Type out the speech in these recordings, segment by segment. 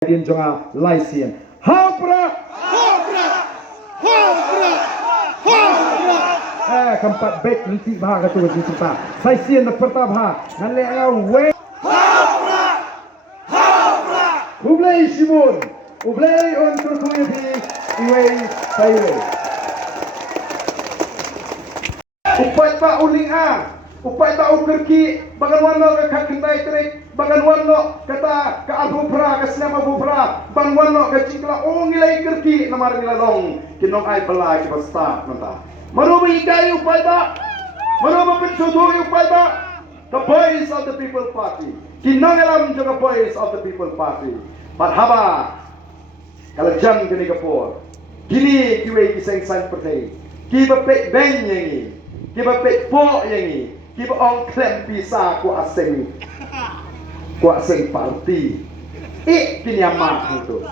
din jonga laisien hapra keempat back nanti bahag tu kita saisien na pertama nan le ngau we ublay simon ublay on turkuyi iwe saire upai pa uling upai ta ukerki bagan wano ka kakintai terik bagan wano kata ka abupra ka sinama abupra bagan wano ka cikla ngilai kerki namar nilalong kinong ay balai ki basta nanta maruba ikai upai ta maruba pensudu upai ta the boys of the people party kinong elam juga boys of the people party marhaba kalau jam kini kapor kini kiwe kiseng sang pertai ki bapek ben yangi ki bapek po yangi kita orang klaim bisa kuaseng parti kini amat itu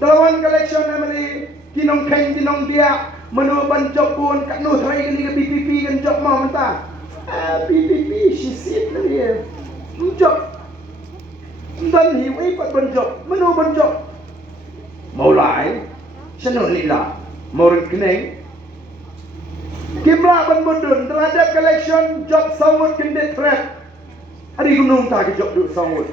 dalam election namanya kinong kain kinong dia menu banjok pun kat nu try ni ke PPP kan job mau mentah PPP sisit lah dia job dan hiwi pat banjok menu banjok mau lain senang ni lah mau rekening Kimla ban mundun terhadap collection job sawut kindet threat. Hari gunung tak job duk sawut.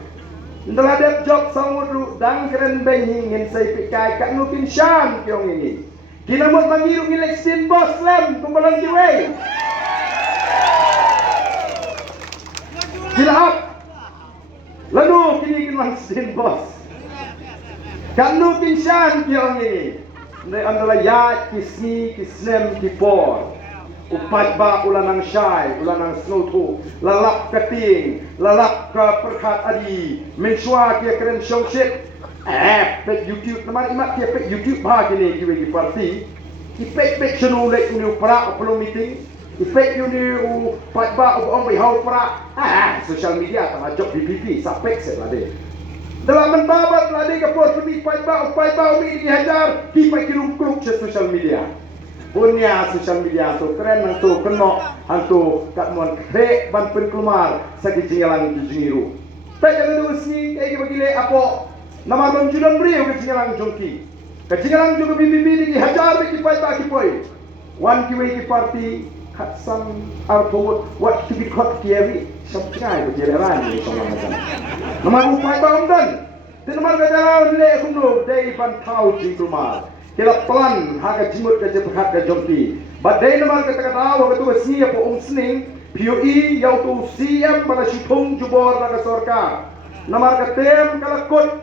Terhadap job sawut duk dang keren benhing ngin sai pikai kat nukin syam kiong ini. Kinamut mangiru election boss lam kumbalan kiwe. Silap. Lalu kini election boss. Kat nukin syam kiong ini. Ndai antara ya kisni kisnem kipor. Upat ba ulanang syai, ulanang snotu, lalap keting, lalap ke perkat adi, mensua kia keren syongship, pek YouTube, nama imat kia pek YouTube bah kini kiwe di parti, pek senu lek uni upra upload meeting, pek uni upat ba uang bihau upra, social media tak job BBP, sapek set lah deh. Dalam mentabat lah deh kapur puni upat ba umi dihajar, kipai kirung-kirung social media. Punya social media tu keren hantu kenok hantu kat mon krek ban pen keluar sakit jingalang jingiru tak jangan dulu si kayak begile apa nama don judan brio ke jingalang jongki ke jingalang juga bibi di hajar di pai tak kipoi one kiwi party kat sang arpot what to be caught kiwi sabkai ke jeleran ni sama macam nama rupai tahun dan nama gajaran le kumno dei ban tau jingkumar kila pelan haga jimut ke jephat ke jompi badai nama kata tahu ke tu sini apa sning POE yau tu siam pada syutung jubor daga sorkar nama ke tem kalakut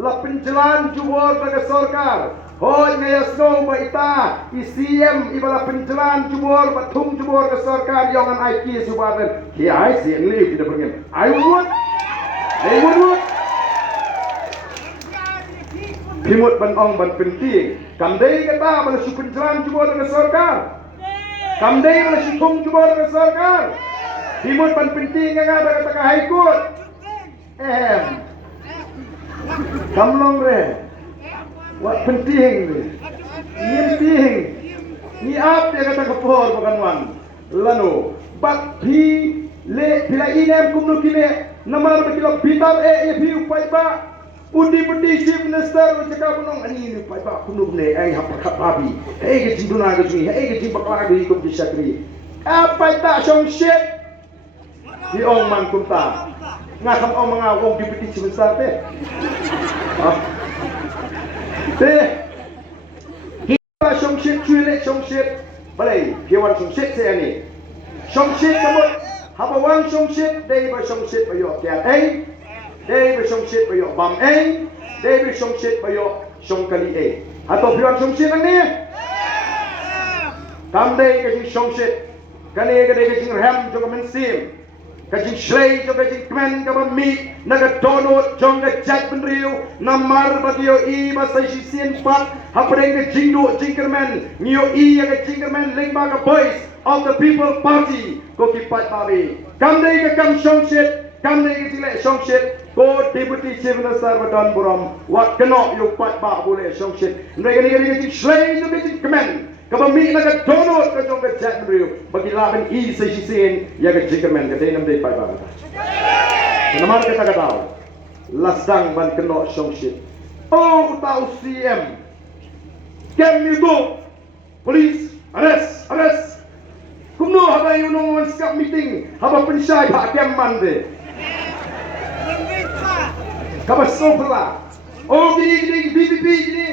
la penjelan jubor daga sorkar hoi ngaya snow ba ita isiam ibala penjelan jubor batung jubor ke sorkar yang an IQ subadan kiai siang liu kita pergi I would Himut ban ong ban penting. Kamdai kata bala syukun jalan jubor dengan sorkar. Kamdai bala syutung jubor dengan sorkar. Himut ban penting yang ada kata high court. Kamlong re. Wat penting ni. Penting. Ni apa dia kata kapor bukan wan. Lano. Bak pi le bila inem kumnu kile. Nama berkilo bitar bi upai ba. Pundi chief minister bercakap punong ani ni pai ba kunu ne ai hap babi ke jinduna ke jui ke jimbak lagi ko di sakri apa tak song shit di ong man kunta ngakam ong mga wong deputy chief minister kita song shit cuile song shit balai kewan song shit saya ni song shit kamu habawan song shit dei ba song shit bayo kia Dei bersong shit bayo bam dei bersong shit bayo song kali atau pion song shit ni kam dei ke song shit kali ke dei ke ram jo men sim ke shlei jo ke kmen ke mi naga donut jong ke jat benriu namar bagio I masai sin pat hapdeng ke jingdu jingkerman ngio I ke jingkerman lingba ke boys of the people party ko kipat babi kam dei ke kam song shit kam dei ke jile song shit ko deputy chief minister badan buram wat kena yu pat ba boleh song shit mereka ni shlei tu bikin kemen kabami na ka donut ka jong ka jet brio bagi laban I sa sisin ya ka jickerman ka denam dei pat ba naman ka taga daw lasdang ban kena song shit Oh, tahu CM. Kem itu, polis, arrest. Kumno haba yung nung skap meeting, haba pensay ba kem mande. Kabas so pala. Oh, gini, BBB gini.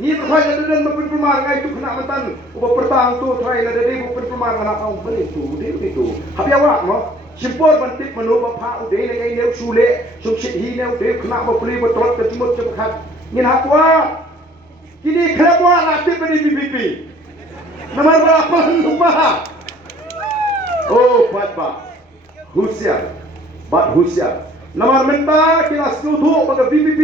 Ni perhaya dan berpermar ngai tu kena mantan. Uba pertang tu try la dari berpermar ngana kau beli tu, itu. Habi awak mo. Simpor bantik menu bapa ude ne ngai neu sule, sum sit hi neu de kena ba beli betul ke jumut ke khat. Ngin hakwa. Kini kelabwa latih pada BBB. Nomor berapa lupa? Oh, bat. Husiar. Nomor mentah kita seluruh pada BBB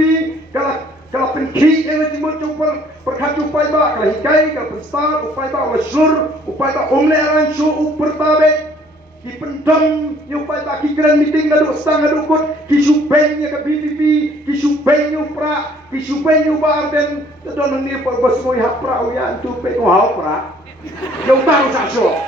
kalau penkik yang jumut jumper perkatu upai ba kalau hikai kalau penstar upai ba waslur upai ba omleran su upertabe ki pendam yu upai ba ki grand meeting ngadu stang ngadu kot ki supenya ke BBB ki supenyu pra ki supenyu ba arden don ni por basmoi hapra uyan tu pe ko hapra yo tahu sakso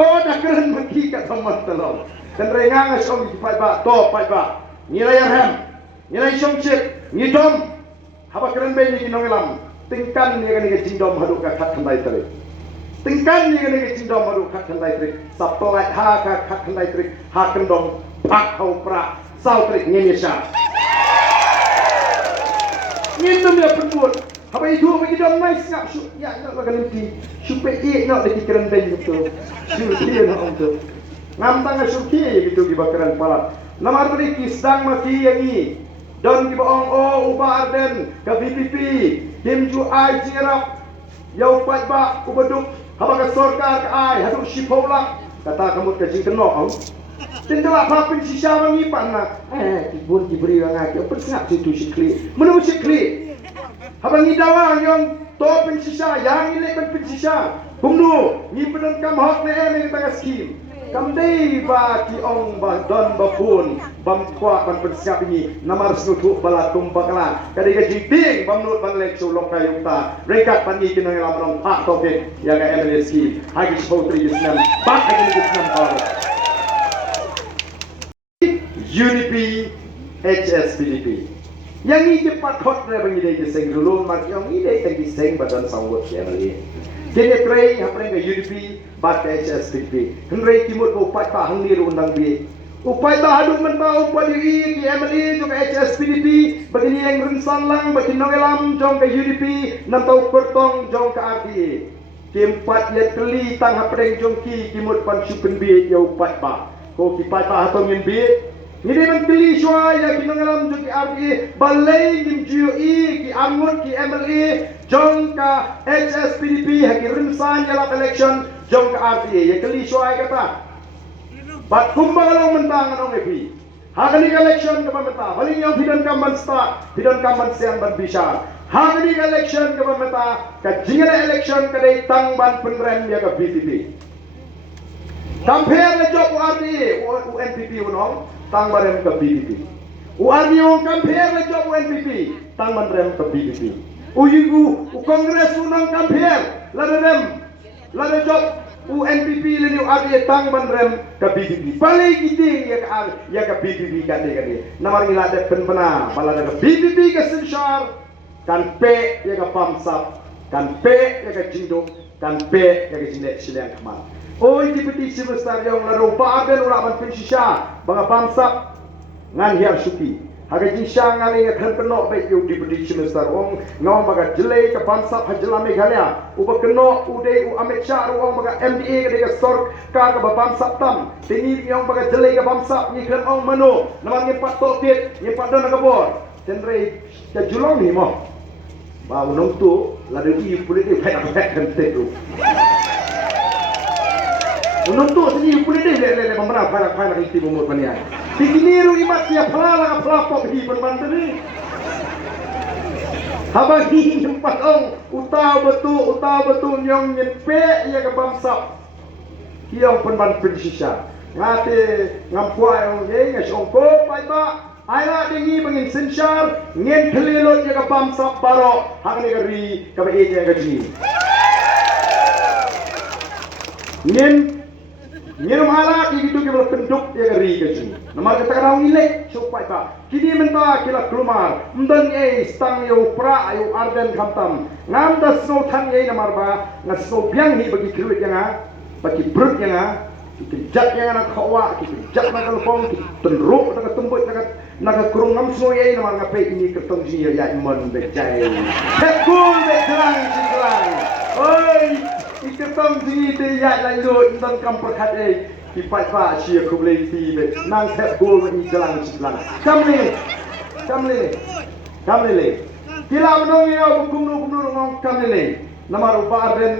oh dah keren meki kat teman telom dan rengang asom ki upai ba to upai ba nilai arham, nilai songcip, ngidom, haba keren bayi ni nongelam, tingkan ni kan ni jindom haduk kat handai terik, tingkan ni kan ni jindom haduk kat handai terik, sapelai ha kat handai terik, ha kendom, pak kau pra, sau terik ngenisha, ngidom ya penbuat, haba itu bagi dom nice ngap su, ya nak bagai nanti, supaya nak lagi keren bayi itu, dia nak untuk, ngamtang suki gitu di bakaran palat. Nama beri sedang mati yang ini. Don di bohong ubah arden ke BBB. Kim ju ai jirap. Yau pat ba ubeduk. Haba ke sorkar ke ai. Haduk shipolak. Kata kamu ke jing kenok. Tentulah papin sisa mengipan nak. Kibun diberi orang lagi. Apa sengap situ sikli. Menurut sikli. Haba ngidawang yang topin sisa. Yang ini kan sisa. Kumdu. Ni pedon kam hok ne ni tengah skim. Kamdei ba ki ong ba don ba pun bam kwa ban persiap ini namar snutu bala tumbakla kadai ga jiting bam nut ban lek sulong kayung ta rekat pan ni kinoi lamrong ha topik ya ga MLSK hagi spotri gisnam bak hagi gisnam par UNIP HSPDP yang ini cepat hot re bang ide giseng dulu mak yang ide tagi seng badan sawut ya ni kini tray hapre ga UNIP bat HSPDP henry timut upai ta hang ni undang bi upai ta hadu mentau upai di MLE juga HSPDP begini yang rensan lang bagi nongelam jong ke UDP nam tau kortong jong ke RDA keempat ya keli tang hapre jong ki timut pan supen bi ya upai ba ko ki pai ta hatong min bi ni de man keli shwa ya ki nongelam jong ki RDA balai nim GOE ki angut ki MLE jong ka HSPDP haki rensan ya lap election jom ke RTA ya keli syuai kata bat kumbang long mentang nong epi hakani election ke pemeta paling yang bidon kamban sta bidon kamban siang ban bisa hakani election ke pemeta ka jingere election ke dei tang ban penrem ya ke BTP compare le job RTA UNPP unong tang barem ke BTP URNIO compare le job UNPP tang ban rem ke BTP UYU kongres unong compare Lada job UNPP leni URDA tang ban rem ke BBB. Paling giting ya ke BBB kade. Namar ngila de penpena balada ke BBB ke Sensor kan P ya ke Pamsap kan P ya ke Jinduk kan P ya ke Jinek Silang Kemal. Oi dipetisi besar yang laro ba aben ura ban pensisha banga Pamsap ngan hiar suki. Haga jinsang ngali ngan kenok baik yu dipetisi besar ong ngau baga jelai ke Pamsap hajela Meghalaya uba kenok ude u Amit Shah ong baga MDA ke sor ka ke Pamsap tam tingi yang baga jelai ke Pamsap ni kan ong mano namang ni pat tokit ni pat don ke bor tenre ke julong ni mo ba unong tu la de i politik pai nak kan tu unong tu sini politik le pemerintah pai nak isti umur paniai dikiniru imat dia pala pelapok di penbantu ni habang hi empat ong utau betul nyong nyepe ya ke Pamsap kiong penban prinsisa ngate ngampuai ong ye ngasong ko pai ba aira dingi bangin sensar ngen kelilot ya ke Pamsap baro hang ni gari ka ba eje gaji ngen malah gitu ke penduk ya gari gaji nomor kata kau nilai supaya ba kini menta kila kelumar mdan stang yo pra yo arden khamtam ngam da snow than ye namar ba nga snow biang hi bagi kruit yang bagi brut yang kejat yang nak khawa kejat nak kalpong tenruk nak tumbut nak kurung ngam snow ye namar ngapai ini kertong ji ya mon becai hekul bekrang siklang oi ikertong ji de ya lai lo dan kam perkhatที่ไปฟ้าเชียร์คุบเลยทีแบบนั่งแทบกูมันอีกลังสิบลังจำเลยกีฬามันต้องเงี้ยคุมนูงงจำเลยน้ำมันอุปาเรน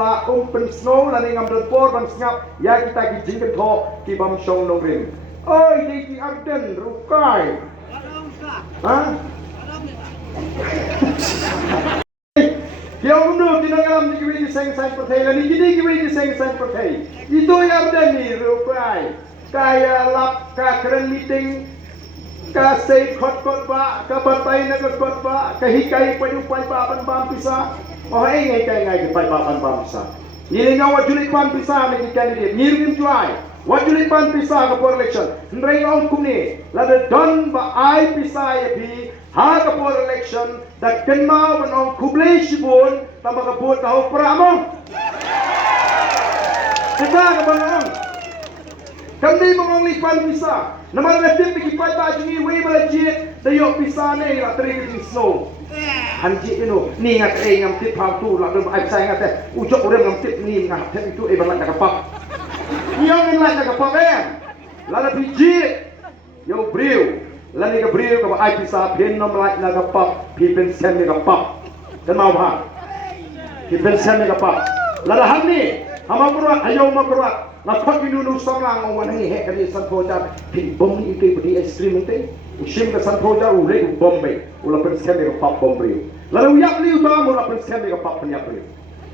ละเป็นสโนว์แล้วนี่งามเดินโป้บันสับยาkitaกินกันทอกี่บำชงนงเรนเอ้ยดีที่อันเดนรูกายฮะKau menurut di dalam negeri di seng-seng pertai, dan di negeri di seng-seng pertai. Itu yang ada ni rupai. Kaya lap, keren meeting, say kot ba, batai nak kot ba, hikai payupai ba ban pisah. Oh ngai pai ba ban pisah. Ni ngau wajulit ban pisah lagi candidate. Ngirim juai. Wajulit ban pisah ke election. Ndrei ong kumni. Lada don ba ai pisah ya bi. Ha ka por election da kenmau banong kublai sibun tama ka bot tahu pramong kita ka banong kami banong lipan bisa namar natim bigi pai ta jini we bala jit da yo bisa ne la tri ki snow hanji ino ni ngat ngam tip phau tu la do ai sai ngate ujok urem ngam tip ni ngat tip itu bala ka pap nyong la ka pap la la biji yo briu Lani ka brio ka ai pisa pen nom lai na ka pap pi pen sen ka pap kan mau ha pi pen sen ka pap la da han ni hama kurat ayo ma kurat na phak ni nu song lang ong wan hi he ka ni san pho ja pi bom ni ke budi extreme te ushim ka san pho ja u le bom be u la pen sen ka pap bom brio la u yak li u ta mo la pen sen ka pap pen yak brio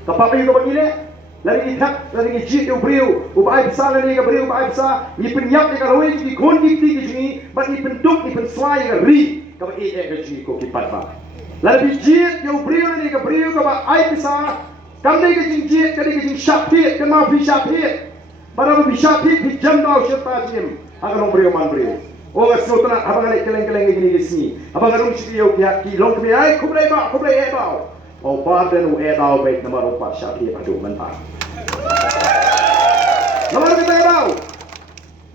ka pap ni ko ba ni le lagi itak lagi jit u brio u ba ai pisa lagi ka brio ba ai pisa ni pen yak ni ka loi ki kon ki ti ki ni ba ni pen duk ni pen swai ka ri ka ba e ka ji ko ki pat ba lagi jit u brio ni ka ba ai pisa kam ni ka jit ka ni ka shap pi ka ma pi shap pi ba ra pi shap pi pi jam da u shata jim aga long brio man brio o ga so tana abang ale keleng ni ni sini abang garung chi yo ki long mi ai kublai e ba o baden u edau baik nomor 4 syaki padu mentah nomor kita edau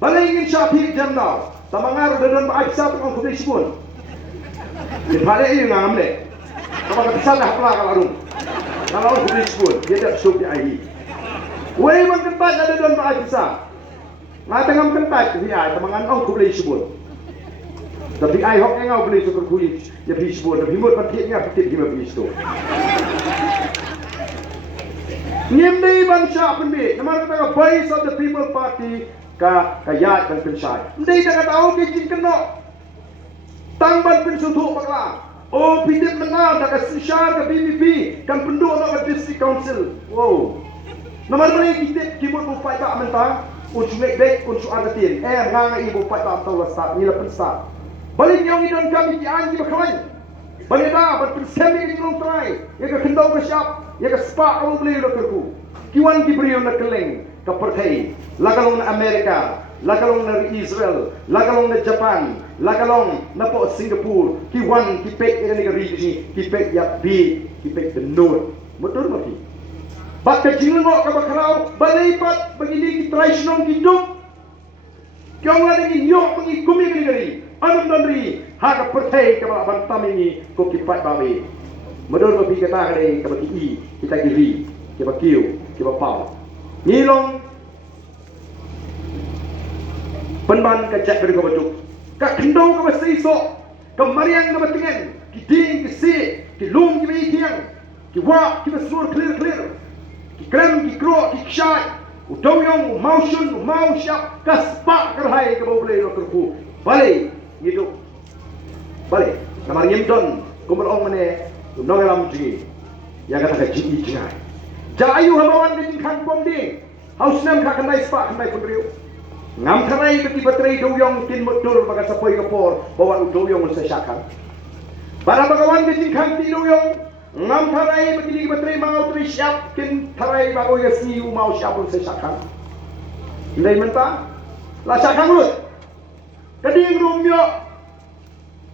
balai ingin syaki jam dau tamangaru dan baik satu orang kubli sipun di balik ini ngam le kalau bisa dah pelak kalau kubli sipun dia tak sup di ahi wei man kentat ada dan baik bisa ngatengam kentat di ai tamangan orang kubli sipun tapi ai hok engau beli syukur kulit ya beli sebut tapi mut patiknya patik gimana beli itu nimdi bangsa pendi namar kata voice of the people party ka yat ban pensai ndai dah tahu ke jin keno tang ban pensutu pakla oh pidip menal dah ka sishar ka BBB kan pendu nak district council wow namar beli kita kibut bupai tak mentang untuk mek untuk agatin ngang ibu bupai tak tahu start ni la pensat balik yang idon kami di anji berkelain balik dah berpersemi di long try ya ke kendau ke siap ya ke spa orang beli lokerku kiwan ki beriu na keleng ke pertai lagalong na Amerika lagalong na Israel lagalong na Japan lagalong na po Singapore kiwan ki pek ya ni region ki pek ya bi ki pek the north motor mati bakka jingo ka bakrao balipat begini ki tradisional hidup kyong la ni nyok mengi kumi negeri anum nandri hak pertai ke bawah bantam ini ko kipat babe modal babi kata kale ke bagi i kita giri ke bakiu ke bapau nilong penban ke cak beri ko batuk ka kendau ke basi so ke mariang ke batengen ki ding ki si ki lum ki bi tiang ki wa ki basur clear ki krem ki kro ki kshat utau yong mau shun mau syap kaspak kerhai ke bau boleh lokerku balik hidup balik namar nyimton kumul ong mane nong lam ji ya kata ka ji ji jayu habawan ke kan pom ding haus nam ka kanai spa kanai pundriu ngam tharai beti batrai do yong tin mutul baga sapoi ka por bawa do yong sa syakan para bagawan ke kan ti do yong ngam tharai beti batrai mau tri siap kin tharai bago yasni mau siap sa syakan ndai menta la syakan lut kading rumyo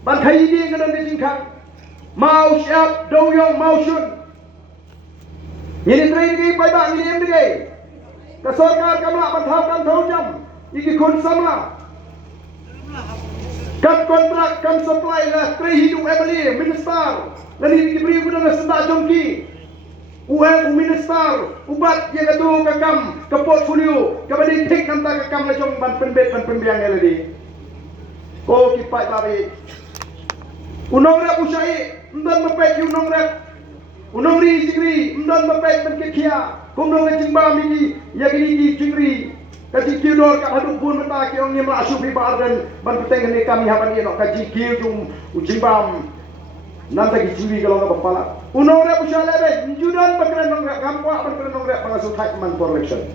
ban khai di kadang di jingkang mau siap doyong mau shun ini train di pai ba ini em di ka sarkar kamla ban thau kan thau jam iki khun samla kan kontrak kan supply lah tri hidup emily minister dan ini diberi guna sendak jongki uang minister ubat dia katu kakam ke portfolio kabadi tik nanta kakam la jong ban penbet ban pembiang eladi ko kipai babi unong rap usai ndan mepet unong rap unong ri jingri ndan mepet ban kekia kumnong jingba migi ya gini jingri kaji kiudor ka hadu pun mata ki ong nyema asufi barden ban peteng ni kami haban ino kaji kiudum ujimbam nanti kicuri kalau nggak bapala. Unong rep usia lebe, judan berkenan nong rep, kampwa berkenan nong rep pengasuh hak man for election.